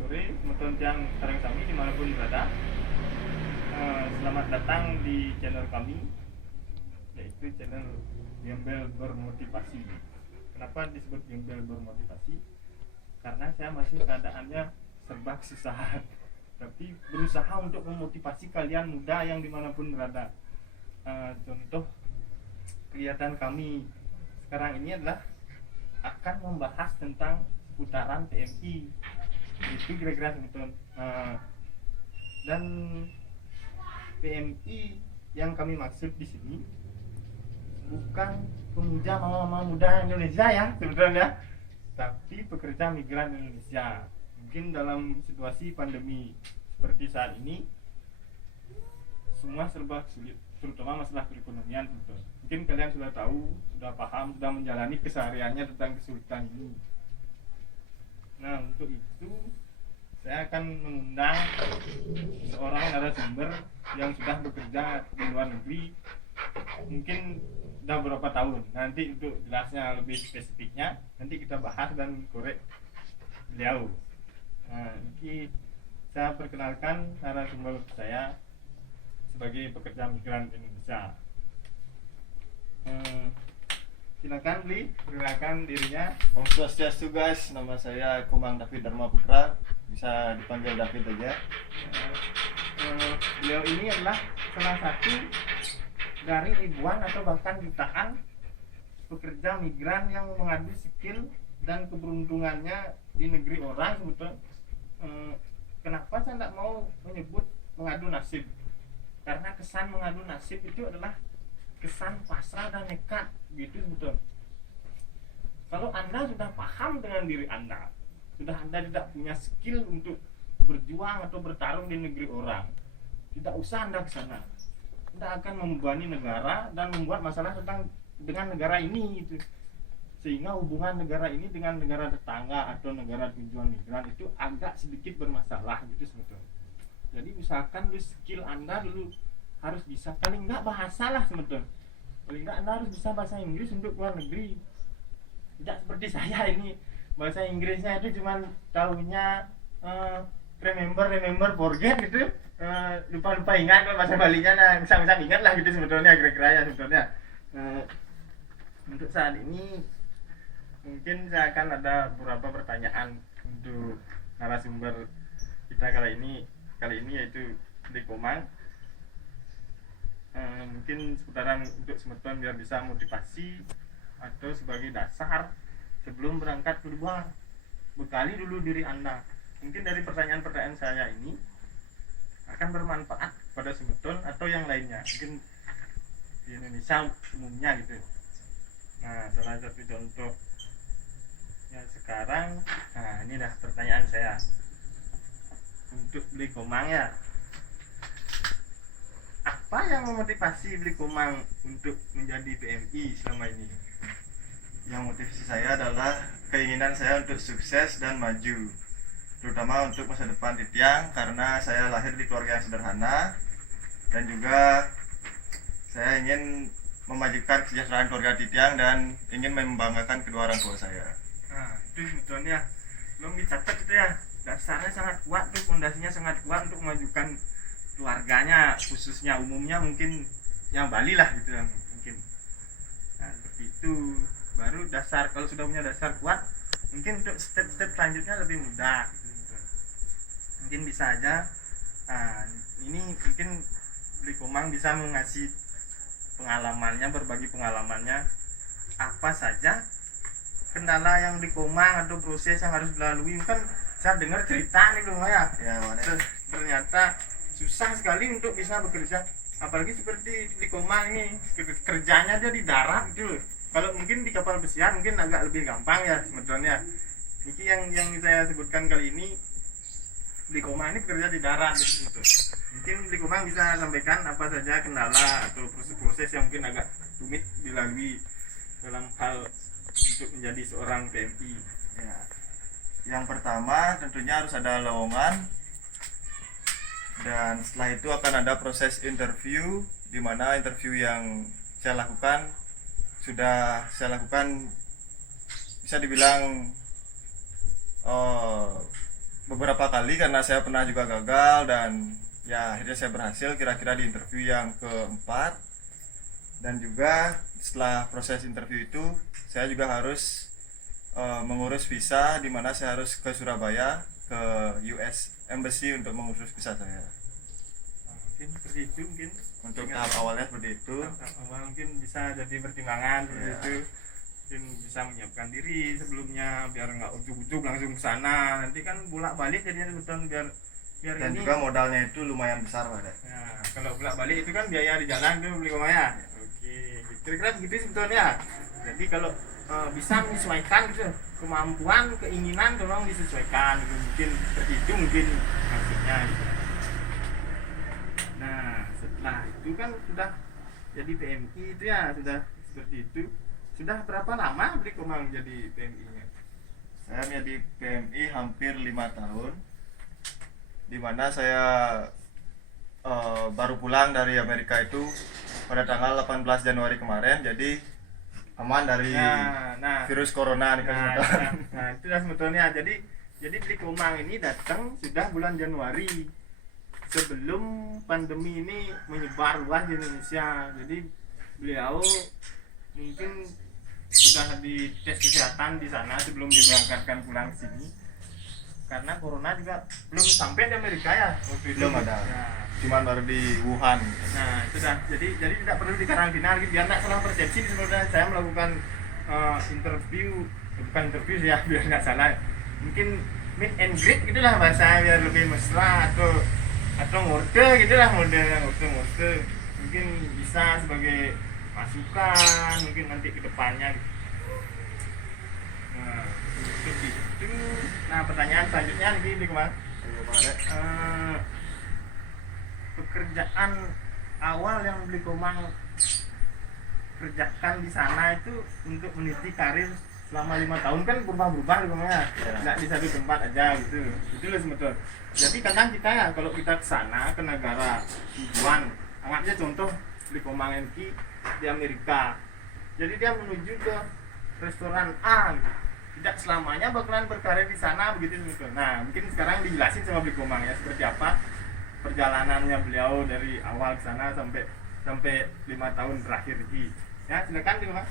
sore teman-teman yang sekarang kami dimanapun berada. Selamat datang di channel kami, yaitu channel Gembel Bermotivasi. Kenapa disebut Gembel Bermotivasi? Karena saya masih keadaannya serba kesusahan, tapi berusaha untuk memotivasi kalian muda yang dimanapun berada. Contoh kegiatan kami sekarang ini adalah akan membahas tentang putaran PMI, itu kira-kira teman-teman. Dan PMI yang kami maksud di sini bukan pemuda mama-mama muda Indonesia ya sebenarnya, tapi pekerja migran Indonesia. Mungkin dalam situasi pandemi seperti saat ini semua serba sulit, terutama masalah perekonomian. Mungkin kalian sudah tahu, sudah paham, sudah menjalani kesehariannya tentang kesulitan ini. Nah, untuk itu saya akan mengundang seorang narasumber yang sudah bekerja di luar negeri, mungkin sudah berapa tahun. Nanti untuk jelasnya lebih spesifiknya nanti kita bahas dan korek beliau. Nah, ini saya perkenalkan narasumber saya sebagai pekerja migran Indonesia. Silakan Bli, perkenalkan dirinya. Om Swastiastu guys, nama saya Komang David Dharma Putra, bisa dipanggil David aja. Beliau ini adalah salah satu dari ribuan atau bahkan jutaan pekerja migran yang mengadu skill dan keberuntungannya di negeri orang sebetulnya. Kenapa saya tidak mau menyebut mengadu nasib? Karena kesan mengadu nasib itu adalah kesan pasrah dan nekat gitu betul. Kalau Anda sudah paham dengan diri Anda, sudah Anda tidak punya skill untuk berjuang atau bertarung di negeri orang, tidak usah Anda ke sana. Anda akan membebani negara dan membuat masalah dengan negara ini gitu. Sehingga hubungan negara ini dengan negara tetangga atau negara tujuan migran itu agak sedikit bermasalah gitu sebetulnya. Jadi misalkan dulu skill Anda dulu harus bisa paling enggak bahasa lah sebetulnya. Paling enggak Anda harus bisa bahasa Inggris untuk luar negeri. Tidak seperti saya ini, bahasa Inggrisnya itu cuma tahunya remember forget gitu. Lupa ingat. Kalau bahasa Balinya nah bisa ingat lah gitu sebetulnya, kira-kira ya sebetulnya. Untuk saat ini mungkin saya akan ada beberapa pertanyaan untuk narasumber kita kali ini yaitu Bli Komang. Mungkin seputaran untuk semeton biar bisa motivasi atau sebagai dasar sebelum berangkat keluar, bekali dulu diri Anda. Mungkin dari pertanyaan-pertanyaan saya ini akan bermanfaat pada semeton atau yang lainnya, mungkin di Indonesia umumnya gitu. Nah, salah satu contoh yang sekarang, nah ini dah pertanyaan saya untuk Bli Komang ya. Apa yang memotivasi Bli Komang untuk menjadi PMI selama ini? Yang motivasi saya adalah keinginan saya untuk sukses dan maju, terutama untuk masa depan Titiang, karena saya lahir di keluarga yang sederhana dan juga saya ingin memajukan kesejahteraan keluarga Titiang dan ingin membanggakan kedua orang tua saya. Nah, itu sebetulnya belum dicatat itu ya, dasarnya sangat kuat tuh, fondasinya sangat kuat untuk memajukan keluarganya, khususnya umumnya mungkin yang Bali lah gitu ya, mungkin. Nah, seperti itu baru dasar. Kalau sudah punya dasar kuat, mungkin untuk step-step selanjutnya lebih mudah gitu. Mungkin bisa aja. Nah, ini mungkin Bli Komang bisa mengasih pengalamannya, berbagi pengalamannya apa saja kendala yang Bli Komang atau proses yang harus dilalui. Kan saya dengar cerita nih dong ya. Ternyata susah sekali untuk bisa bekerja, apalagi seperti Bli Komang ini kerjanya dia di darat gitu loh. Kalau mungkin di kapal pesiar mungkin agak lebih gampang ya sebetulnya. Ini yang saya sebutkan kali ini, Bli Komang ini bekerja di darat gitu. Mungkin Bli Komang bisa sampaikan apa saja kendala atau proses-proses yang mungkin agak rumit dilalui dalam hal untuk menjadi seorang PMI. Ya. Yang pertama tentunya harus ada lowongan, dan setelah itu akan ada proses interview, di mana interview yang saya lakukan sudah saya lakukan bisa dibilang beberapa kali karena saya pernah juga gagal, dan ya akhirnya saya berhasil kira-kira di interview yang keempat. Dan juga setelah proses interview itu saya juga harus mengurus visa, di mana saya harus ke Surabaya ke US Embassy untuk mengurus visa saya. Mungkin seperti itu, mungkin Untuk tahap awalnya seperti itu. tahap awal mungkin bisa jadi pertimbangan seperti Iya. itu, mungkin bisa menyiapkan diri sebelumnya biar nggak ujuk-ujuk langsung ke sana, nanti kan bolak-balik jadinya betul, biar Dan ini juga modalnya itu lumayan besar, Pak Dek. nah, kalau bolak-balik itu kan biaya di jalan tuh beli komanya. Oke, kira-kira begitu sebetulnya. Jadi kalau bisa menyesuaikan gitu, kemampuan, keinginan tolong disesuaikan gitu. Mungkin seperti itu mungkin maksudnya gitu. Nah, setelah itu kan sudah jadi PMI itu ya, sudah seperti itu. Sudah berapa lama beli komang jadi PMI-nya? Saya menjadi PMI hampir 5 tahun, di mana saya baru pulang dari Amerika itu pada tanggal 18 Januari kemarin. Jadi aman dari Nah, virus corona nih kan. nah, itu dah sebetulnya. Jadi beli komang ini datang sudah bulan Januari, sebelum pandemi ini menyebar luas di Indonesia. Jadi beliau mungkin sudah di tes kesehatan di sana sebelum diberangkatkan pulang ke sini, karena corona juga belum sampai di Amerika ya waktu itu. Belum ada. Nah, Cuman baru di Wuhan. nah itu dah. Jadi tidak perlu dikarantina lagi biar tidak salah persepsi. Sebenarnya saya melakukan interview, bukan interview sih ya, biar nggak salah. Mungkin meet and greet gitulah bahasa biar lebih mesra, atau ngorde gitulah, ngorde mungkin bisa sebagai masukan mungkin nanti ke depannya gitu. Nah, itu. Nah, pertanyaan selanjutnya nih di kemana? Pekerjaan awal yang beli komang kerjakan di sana itu untuk meniti karir selama 5 tahun kan berubah-berubah ya, nggak di satu tempat aja gitu. Itu loh sebetulnya. Jadi kadang kita ya kalau kita ke sana ke negara tujuan, anggapnya contoh beli komang NK di Amerika. Jadi dia menuju ke restoran A gitu. Tidak selamanya bakalan berkarir di sana begitu sebetulnya. Nah, mungkin sekarang dijelasin sama beli komang ya seperti apa perjalanannya beliau dari awal ke sana sampai 5 tahun terakhir ini. Ya, silakan Bli Komang.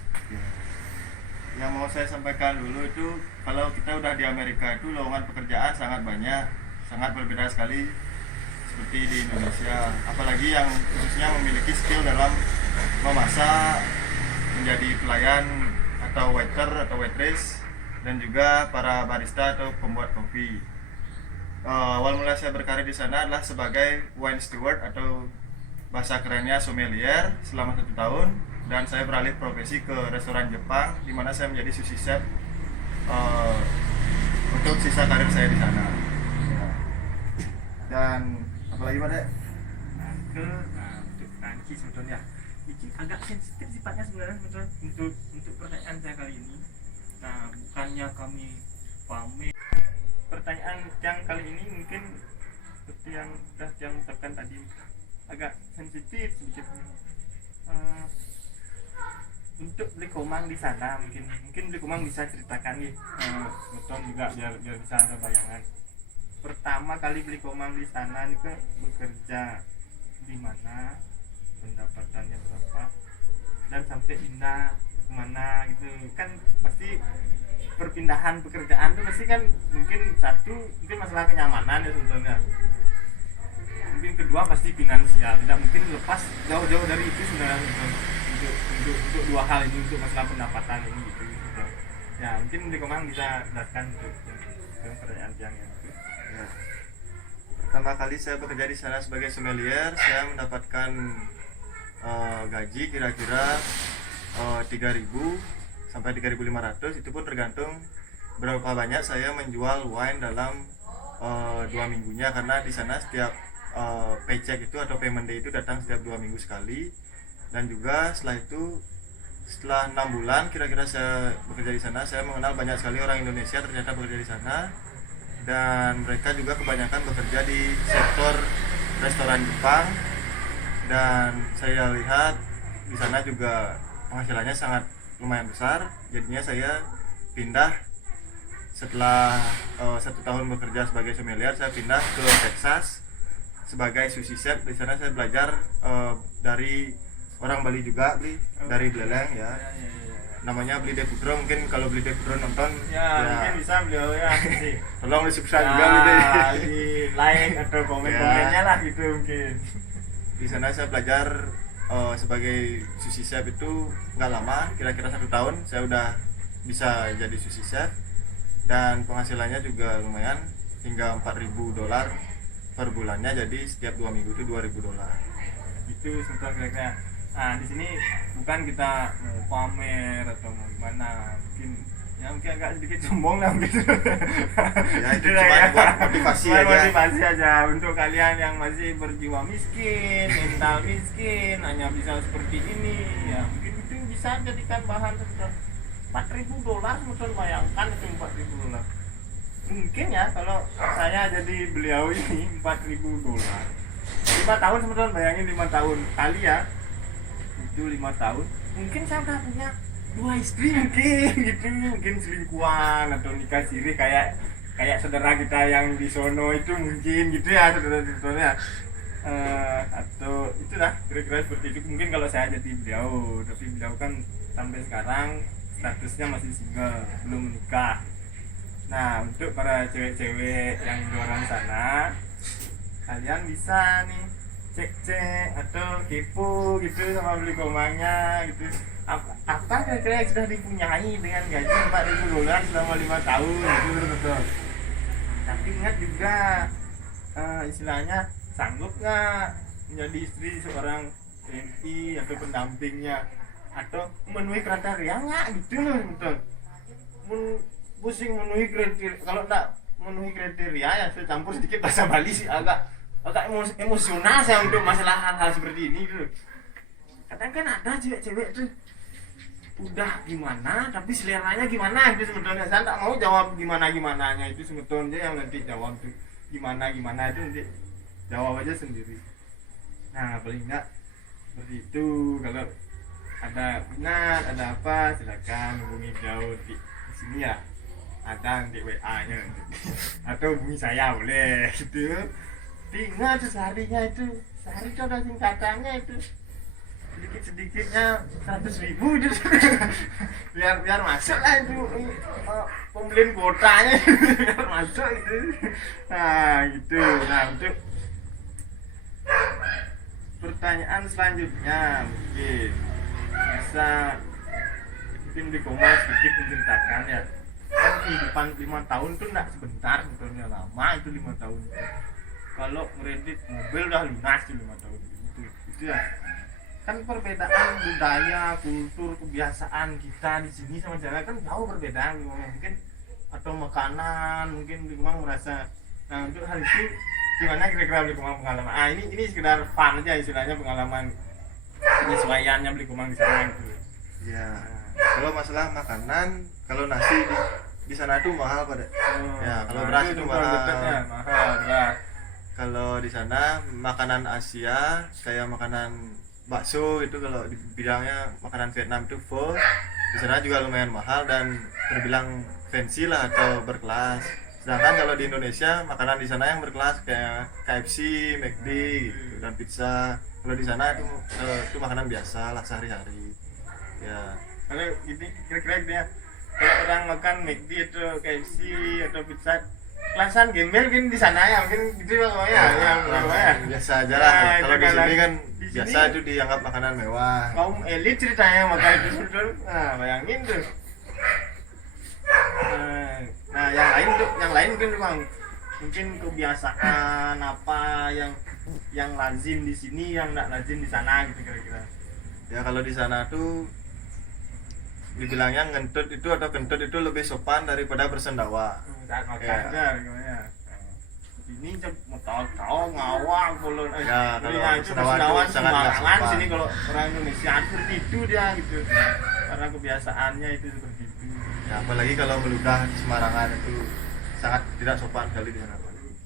Yang mau saya sampaikan dulu itu, kalau kita udah di Amerika itu lowongan pekerjaan sangat banyak, sangat berbeda sekali seperti di Indonesia. Apalagi yang khususnya memiliki skill dalam memasak, menjadi pelayan atau waiter atau waitress, dan juga para barista atau pembuat kopi. Awal mula saya berkarir di sana adalah sebagai wine steward atau bahasa kerennya sommelier selama 1 tahun, dan saya beralih profesi ke restoran Jepang di mana saya menjadi sushi chef untuk sisa karir saya di sana. Ya. Dan apalagi Pak Dek? Untuk Nanki sebetulnya ini agak sensitif sifatnya sebenarnya sebetulnya untuk pertanyaan saya kali ini. Nah, bukannya kami pamer. Pertanyaan yang kali ini mungkin seperti yang sudah yang ucapkan tadi agak sensitif sedikit. Untuk beli komang di sana mungkin beli komang bisa ceritakan nih, betul juga biar bisa ada bayangan. Pertama kali beli komang di sana itu bekerja di mana, pendapatannya berapa, dan sampai pindah kemana gitu kan. Pasti perpindahan pekerjaan itu pasti kan mungkin mungkin masalah kenyamanan ya sebetulnya, mungkin kedua pasti finansial, tidak mungkin lepas jauh-jauh dari itu sebenarnya untuk 2 hal ini, untuk masalah pendapatan ini gitu. Ya mungkin Bli Komang bisa jelaskan untuk pertanyaan yang itu. Ya. Pertama kali saya bekerja di sana sebagai sommelier, saya mendapatkan gaji kira-kira 3.000 sampai 3.500. Itu pun tergantung berapa banyak saya menjual wine dalam 2 minggunya, karena di sana setiap paycheck itu atau payment day itu datang setiap 2 minggu sekali. Dan juga setelah 6 bulan kira-kira saya bekerja di sana, saya mengenal banyak sekali orang Indonesia ternyata bekerja di sana, dan mereka juga kebanyakan bekerja di sektor restoran Jepang. Dan saya lihat di sana juga penghasilannya sangat lumayan besar, jadinya saya pindah setelah 1 tahun bekerja sebagai sommelier, saya pindah ke Texas sebagai sushi chef. Di sana saya belajar dari orang Bali juga, dari Beleleng ya. Namanya Bli Deputro, mungkin kalau Bli Deputro nonton mungkin bisa beliau ya sih. Tolong di subscribe juga di like atau komen-komennya lah gitu mungkin. Di sana saya belajar sebagai sushi chef itu nggak lama, kira-kira 1 tahun saya udah bisa jadi sushi chef, dan penghasilannya juga lumayan hingga $4.000 per bulannya. Jadi setiap 2 minggu itu $2.000 itu sebetulnya kira-kira. Nah di sini bukan kita mau pamer atau mau gimana, mungkin agak sedikit sombong lah gitu. Ya itu cuma buat motivasi aja untuk kalian yang masih berjiwa miskin, mental miskin, hanya bisa seperti ini ya, mungkin itu bisa jadikan bahan $4.000. Mungkin bayangkan itu $4.000 mungkin ya, kalau saya jadi beliau ini $4.000 5 tahun sebetulnya, bayangin 5 tahun kali ya itu 5 tahun, mungkin saya udah punya 2 istri mungkin gitu, mungkin selingkuhan atau nikah siri kayak saudara kita yang di sono itu mungkin gitu ya, saudara-saudaranya atau itulah kira-kira seperti itu mungkin kalau saya jadi beliau. Tapi beliau kan sampai sekarang statusnya masih single, belum menikah. Nah untuk para cewek-cewek yang di luar sana, kalian bisa nih cek atau kepo gitu sama Bli Komangnya gitu, apa kira-kira yang sudah dipunyai dengan gaji $4.000 selama 5 tahun gitu, betul. Tapi ingat juga istilahnya sanggup nggak menjadi istri seorang TNI atau pendampingnya, atau memenuhi kriteria nggak gitu loh, betul. Pusing memenuhi kriteria, kalau tak memenuhi kriteria ya saya campur sedikit bahasa Bali sih, agak emosional saya untuk masalah hal-hal seperti ini gitu. Kadang kan ada cewek-cewek tuh udah gimana tapi seleranya gimana gitu sebetulnya. Saya tak mau jawab gimana-gimananya itu, sebetulnya yang nanti jawab tuh gimana-gimana itu nanti jawab aja sendiri. Nah paling enggak seperti itu. Kalau ada minat, ada apa, silakan hubungi jauh di sini ya, ada nanti WA nya atau hubungi saya boleh gitu. Tinggal seharinya itu, sehari itu ada singkatannya itu, sedikit-sedikitnya 100.000 itu biar masuk lah itu pembelian kuotanya biar masuk itu. Nah gitu. Nah untuk pertanyaan selanjutnya mungkin di komen sedikit menceritakan ya, kan kehidupan 5 tahun tuh enggak sebentar sebetulnya, lama itu 5 tahun. Kalau kredit mobil udah lunas di 5 tahun itu ya. Kan perbedaan budaya, kultur, kebiasaan kita di sini sama Jawa kan jauh perbedaan mungkin, atau makanan mungkin memang merasa. Nah untuk hal itu gimana kira-kira Bli Komang pengalaman? Ini sekedar fun aja istilahnya, pengalaman penyesuaiannya Bli Komang di sana gitu. Ya kalau masalah makanan, kalau nasi di sana itu mahal pada ya, kalau beras itu mahal ya. Kalau di sana makanan Asia kayak makanan bakso itu, kalau dibilangnya makanan Vietnam itu pho, di sana juga lumayan mahal dan terbilang fancy lah atau berkelas. Sedangkan kalau di Indonesia makanan di sana yang berkelas kayak KFC, McD gitu, dan pizza. Kalau di sana itu makanan biasa lah sehari-hari. Ya. Kalau ini kira-kira gitu ya, kalau orang makan McD atau KFC atau pizza kelasan gembel mungkin di sana ya, mungkin gitu ya, biasa aja lah. Nah, kalau di sini kan di biasa sini, itu dianggap makanan mewah. kaum elit ceritanya makan itu betul. Nah bayangin tuh. Nah yang lain mungkin memang mungkin kebiasaan apa yang lazim di sini yang enggak lazim di sana gitu kira-kira. Ya kalau di sana tuh dibilangnya ngentut itu atau kentut itu lebih sopan daripada bersendawa. Gimana? Ini mau tahu ngawang bolon. Ya kalau itu bersendawa itu sangat nggak sembarangan sopan. sini kalau orang Indonesia seperti itu dia gitu. Karena kebiasaannya itu seperti itu. Ya apalagi kalau meludah sembarangan itu sangat tidak sopan sekali di sana.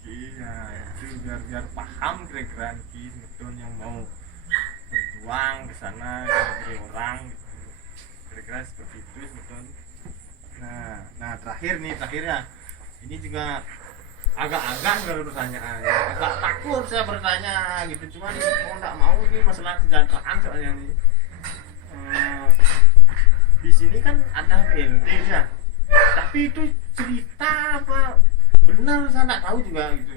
Iya, itu biar paham kira-kira betul yang mau berjuang ke sana dari orang gitu. Kira-kira seperti itu betul. Nah terakhirnya ini juga agak-agak sebenarnya pertanyaan, agak takut saya bertanya gitu, cuma mau nggak mau ini masalah kesejahteraan soalnya nih. Di sini kan ada BLT ya, tapi itu cerita apa benar saya nggak tahu juga gitu,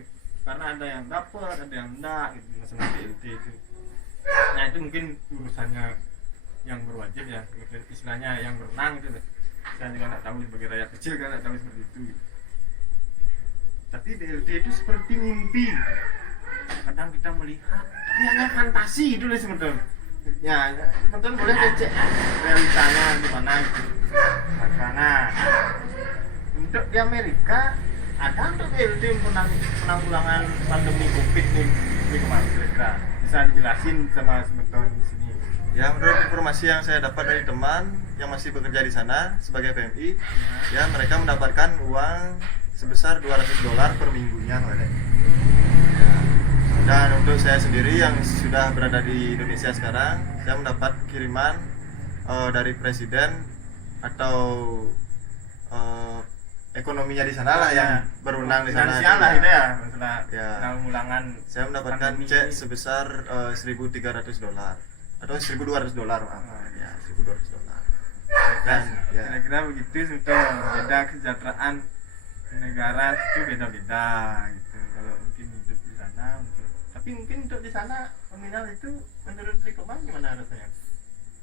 karena ada yang dapat ada yang enggak gitu masalah BLT itu. Nah itu mungkin urusannya yang berwajib ya, istilahnya yang berenang gitu. Saya juga nggak tahu sebagai rakyat kecil kan nggak tahu seperti itu. Tapi BLT itu seperti mimpi. Kadang kita melihat, tapi hanya fantasi itu loh sebetulnya. Ya, teman-teman boleh cek realitanya gimana gitu. Nah, untuk di Amerika ada untuk BLT penanggulangan pandemi COVID ini kemarin kira-kira bisa dijelasin sama teman-teman di sini. Ya, menurut informasi yang saya dapat dari teman yang masih bekerja di sana sebagai PMI, ya mereka mendapatkan uang sebesar $200 per minggunya, Pak. Ya. Dan untuk saya sendiri yang sudah berada di Indonesia sekarang, saya mendapat kiriman dari presiden atau ekonominya di sana lah yang berwenang di sana. Finansial lah itu ya, masalah ya. penanggulangan. Saya mendapatkan cek sebesar $1.300 atau $1.200, maaf. Ya, $1.200. Dan ya. Kira-kira begitu sebetulnya, beda kesejahteraan negara itu beda-beda gitu. Kalau mungkin hidup di sana mungkin. Tapi mungkin untuk di sana nominal itu menurut Rikoman gimana rasanya?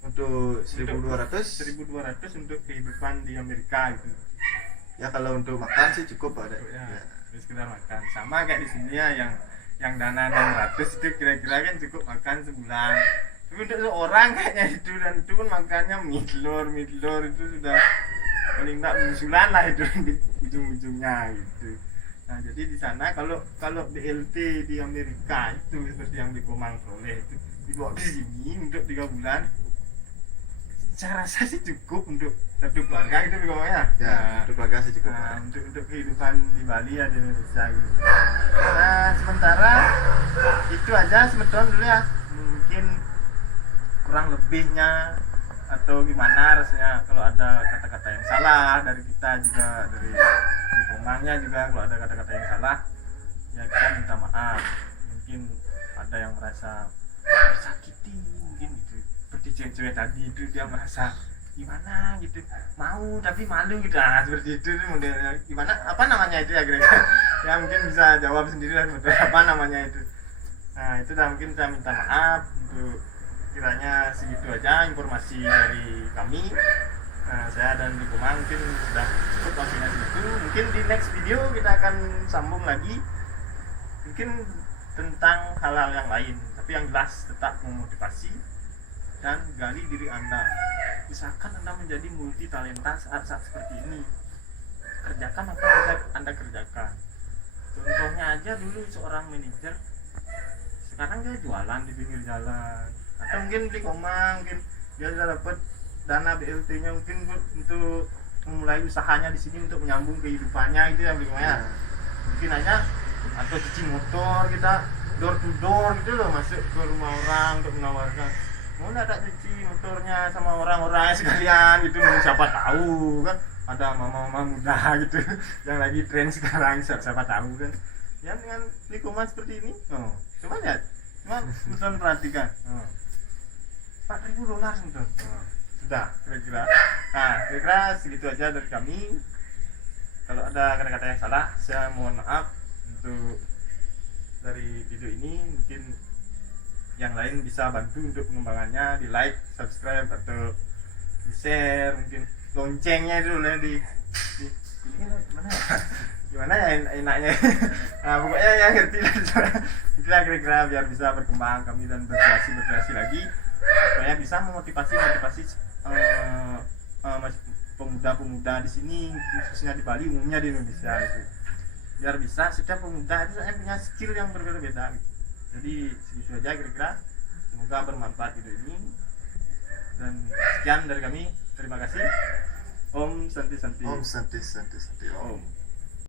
Untuk 1.200 untuk kehidupan di Amerika gitu. ya, kalau untuk makan sih cukup, Pak. Ya, sekedar makan. Sama kayak di sini ya, yang dana 600 itu kira-kira kan cukup makan sebulan. Tapi untuk seorang kayaknya itu, dan itu pun makannya mie telur itu sudah paling enggak bulan lah itu di ujung-ujungnya gitu. Nah jadi di sana kalau BLT di Amerika itu seperti yang di Komang Soleh itu dibawa di sini untuk 3 bulan, saya rasa sih cukup untuk satu keluarga itu pokoknya. Ya, untuk keluarga sih cukup. Nah, untuk kehidupan di Bali ya, di Indonesia gitu. Nah sementara itu aja sebetulnya dulu ya, mungkin kurang lebihnya atau gimana rasanya kalau ada kata-kata yang salah dari kita juga, dari Komangnya juga kalau ada kata-kata yang salah ya kita minta maaf. Mungkin ada yang merasa tersakiti mungkin gitu, seperti cewek-cewek tadi itu dia merasa gimana gitu, mau tapi malu gitu, seperti itu modelnya. Gimana, apa namanya itu ya kira-kira ya mungkin bisa jawab sendiri lah betul apa namanya itu. Nah itu dah, mungkin saya minta maaf untuk kiranya segitu aja informasi dari kami. Nah, saya dan Riko mungkin sudah cukup waktunya segitu. Mungkin di next video kita akan sambung lagi, mungkin tentang hal-hal yang lain, tapi yang jelas tetap memotivasi dan gali diri Anda. Misalkan Anda menjadi multi talenta saat seperti ini, kerjakan apa yang Anda kerjakan. Contohnya aja dulu seorang manajer, sekarang dia jualan di pinggir jalan, atau mungkin di Komang mungkin dia sudah dapat dana BLT-nya mungkin untuk memulai usahanya di sini untuk menyambung kehidupannya itu yang bagaimana. Mungkin aja atau cuci motor, kita door to door gitu loh, masuk ke rumah orang untuk menawarkan mau nggak ada cuci motornya sama orang-orang sekalian gitu. Siapa tahu kan ada mama-mama muda gitu yang lagi tren sekarang, siapa tahu kan ya dengan lingkungan seperti ini. Coba lihat, cuma perhatikan. $4.000 betul. Sudah kira-kira. Nah kira-kira segitu aja dari kami. Kalau ada kata-kata yang salah saya mohon maaf. Untuk dari video ini mungkin yang lain bisa bantu untuk pengembangannya, di like, subscribe atau di share, mungkin loncengnya itu boleh di ini mana ya? Gimana ya enaknya. Nah pokoknya ya ngerti lah itulah kira-kira, biar bisa berkembang kami dan berkreasi lagi, supaya bisa memotivasi pemuda-pemuda di sini, khususnya di Bali, umumnya di Indonesia itu, biar bisa setiap pemuda itu saya punya skill yang berbeda-beda gitu. Jadi segitu aja kira-kira, semoga bermanfaat video ini, dan sekian dari kami, terima kasih. Om Santi Santi. Om Santi Santi Santi Om.